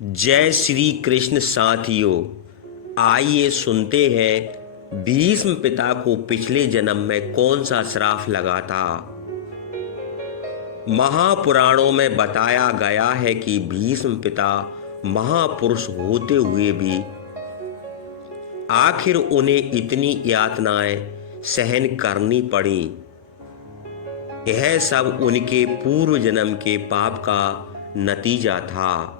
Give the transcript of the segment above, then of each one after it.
जय श्री कृष्ण साथियों। आइए सुनते हैं भीष्म पिता को पिछले जन्म में कौन सा श्राप लगा था। महापुराणों में बताया गया है कि भीष्म पिता महापुरुष होते हुए भी आखिर उन्हें इतनी यातनाएं सहन करनी पड़ी। यह सब उनके पूर्व जन्म के पाप का नतीजा था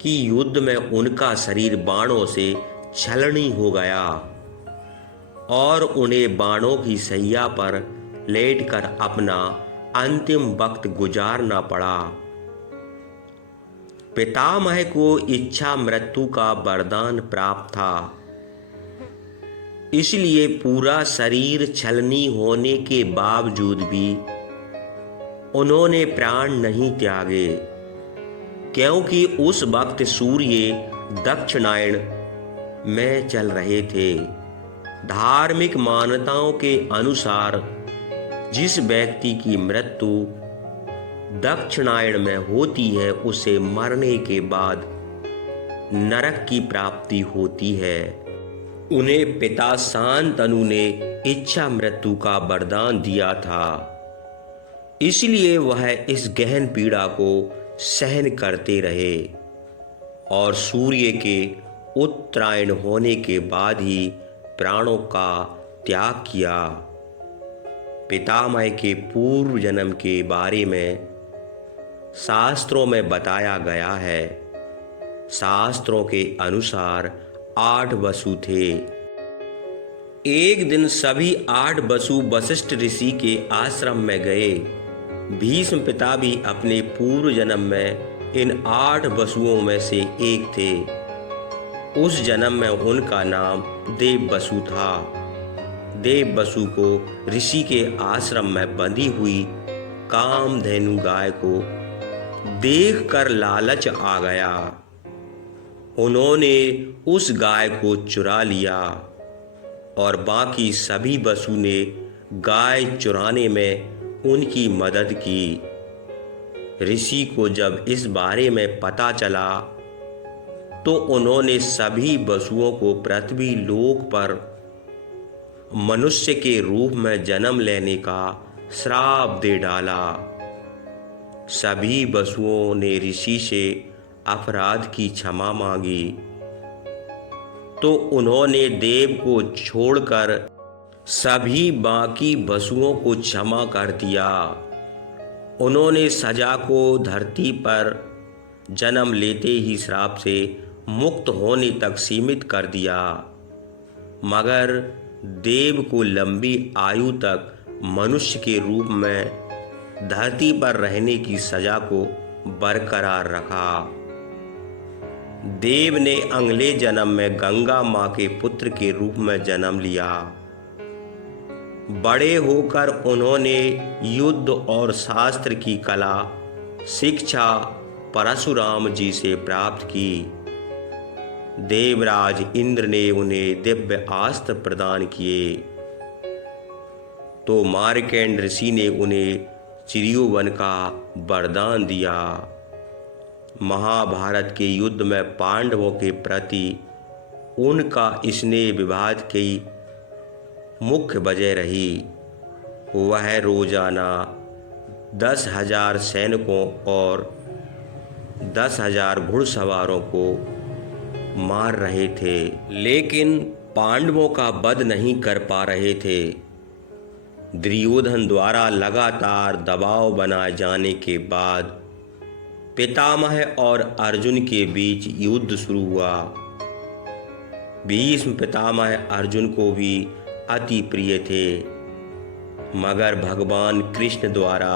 कि युद्ध में उनका शरीर बाणों से छलनी हो गया और उन्हें बाणों की सैया पर लेटकर अपना अंतिम वक्त गुजारना पड़ा। पितामह को इच्छा मृत्यु का वरदान प्राप्त था, इसलिए पूरा शरीर छलनी होने के बावजूद भी उन्होंने प्राण नहीं त्यागे, क्योंकि उस वक्त सूर्य दक्षिणायन में चल रहे थे। धार्मिक मान्यताओं के अनुसार जिस व्यक्ति की मृत्यु दक्षिणायन में होती है उसे मरने के बाद नरक की प्राप्ति होती है। उन्हें पिता शांतनु ने इच्छा मृत्यु का वरदान दिया था, इसलिए वह इस गहन पीड़ा को सहन करते रहे और सूर्य के उत्तरायण होने के बाद ही प्राणों का त्याग किया। पितामह के पूर्व जन्म के बारे में शास्त्रों में बताया गया है। शास्त्रों के अनुसार 8 वसु थे। एक दिन सभी 8 वसु वशिष्ठ ऋषि के आश्रम में गए। भीष्म पिता भी अपने पूर्व जन्म में इन 8 वसुओं में से एक थे। उस जन्म में उनका नाम देव वसु था। देव वसु को ऋषि के आश्रम में बंधी हुई कामधेनु गाय को देखकर लालच आ गया। उन्होंने उस गाय को चुरा लिया और बाकी सभी वसु ने गाय चुराने में उनकी मदद की। ऋषि को जब इस बारे में पता चला तो उन्होंने सभी वसुओं को पृथ्वी लोक पर मनुष्य के रूप में जन्म लेने का श्राप दे डाला। सभी वसुओं ने ऋषि से अपराध की क्षमा मांगी तो उन्होंने देव को छोड़कर सभी बाकी वसुओं को क्षमा कर दिया। उन्होंने सजा को धरती पर जन्म लेते ही श्राप से मुक्त होने तक सीमित कर दिया, मगर देव को लंबी आयु तक मनुष्य के रूप में धरती पर रहने की सजा को बरकरार रखा। देव ने अगले जन्म में गंगा मां के पुत्र के रूप में जन्म लिया। बड़े होकर उन्होंने युद्ध और शास्त्र की कला शिक्षा परशुराम जी से प्राप्त की। देवराज इंद्र ने उन्हें दिव्य अस्त्र प्रदान किए तो मार्कंडेय ऋषि ने उन्हें चिरयौवन का वरदान दिया। महाभारत के युद्ध में पांडवों के प्रति उनका स्नेह विवाद की मुख्य वजह रही। वह रोजाना 10,000 सैनिकों और 10,000 घुड़सवारों को मार रहे थे, लेकिन पांडवों का वध नहीं कर पा रहे थे। दुर्योधन द्वारा लगातार दबाव बनाए जाने के बाद पितामह और अर्जुन के बीच युद्ध शुरू हुआ। भीष्म पितामह अर्जुन को भी अति प्रिय थे, मगर भगवान कृष्ण द्वारा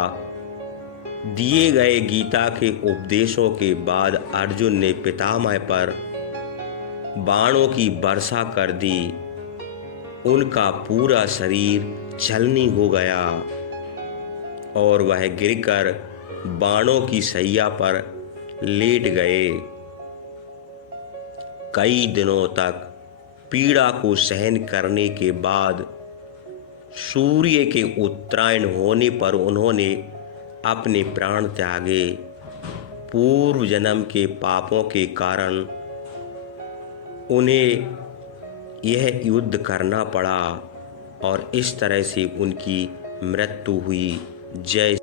दिए गए गीता के उपदेशों के बाद अर्जुन ने पितामह पर बाणों की वर्षा कर दी। उनका पूरा शरीर छलनी हो गया और वह गिरकर बाणों की सैया पर लेट गए। कई दिनों तक पीड़ा को सहन करने के बाद सूर्य के उत्तरायण होने पर उन्होंने अपने प्राण त्यागे। पूर्व जन्म के पापों के कारण उन्हें यह युद्ध करना पड़ा और इस तरह से उनकी मृत्यु हुई। जय